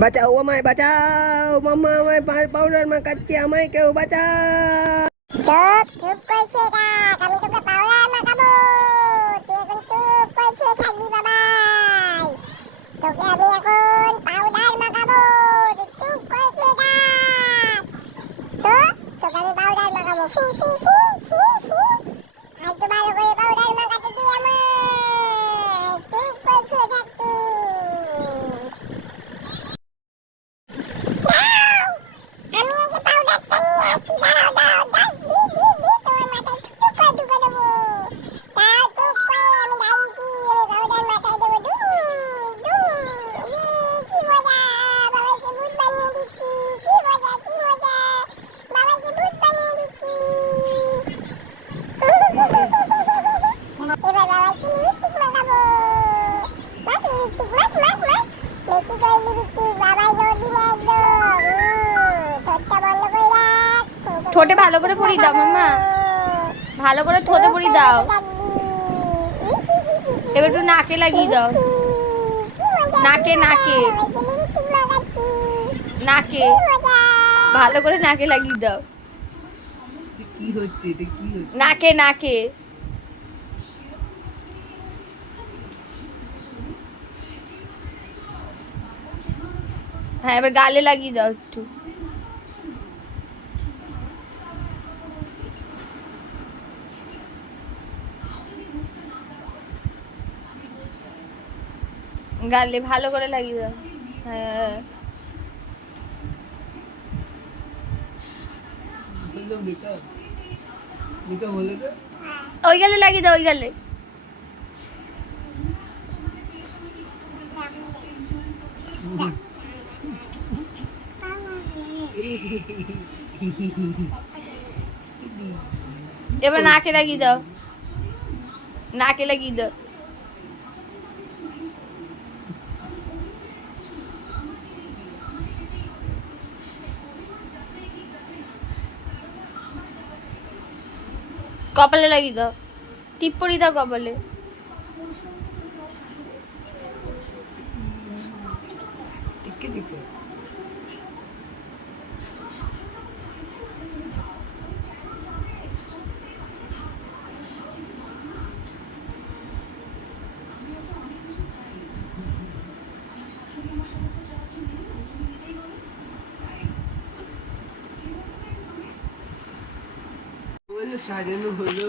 বাঁচাও আমায় বাঁচাও, মাম্মা আমায় পাউডার মাখাচ্ছে, আমায় কেউ বাঁচাও। চুপ চুপ করে শুয়ে থাক, আমি তোকে পাউডার মাখাবো। তুই এখন চুপ করে শুয়ে থাকবি বাবাই। তোকে আমি এখন পাউডার মাখাবো, তুই চুপ করে শুয়ে থাক। চুপ, তোকে আমি পাউডার মাখাবো। ফু ফু ফু ফু ফু। আর তো ভালো করে পাউডার মাখাতে দি আমায়। চুপ করে শুয়ে থাক তুই। আমি আগে পাউডারটা নিয়ে আসি, দাঁড়াও দাঁড়াও দাঁড়াও, দি দি দি, তোমার মাথায় টুক করে ঢুকে দেবো। দাঁড়াও, চুপ করে আমি দাঁড়িয়েছি, আমি পাউডার মাথায় দেবো। দুম দুম, কি মজা, বাবাইকে ভূত বানিয়ে দিচ্ছি। কি মজা কি মজা, বাবাইকে ভূত বানিয়ে দিচ্ছি। এবার বাবাইকে লিপস্টিক মাখাবো। মাখ লিপস্টিক, মাখ মাখ মাখ, বেশি করে লিপস্টিক, বাবাই জলদি না একদম। ঠোঁটটা বন্ধ করে রাখ। ঠোঁটে ভালো করে পরি দাও মাম্মা, ভালো করে ঠোঁটে পরি দাও। এবার একটু নাকে লাগিয়ে দাও, নাকে নাকে নাকে, ভালো করে নাকে লাগিয়ে দাও। কি হচ্ছে এটা, কি হচ্ছে? নাকে নাকে। হ্যাঁ, এবার গালে লাগিয়ে দাও একটু। গালে ভালো করে লাগিয়ে দাও। হ্যাঁ, বললো মেকআপ, মেকআপ হলো না? ওই গালে লাগিয়ে দাও, ওই গালে। এবার নাকে লাগিয়ে দাও, নাকে লাগিয়ে দাও। কপালে লাগিয়ে দাও, টিপ পরিয়ে দাও কপালে। দিকে দিকে। সাজানো হলো।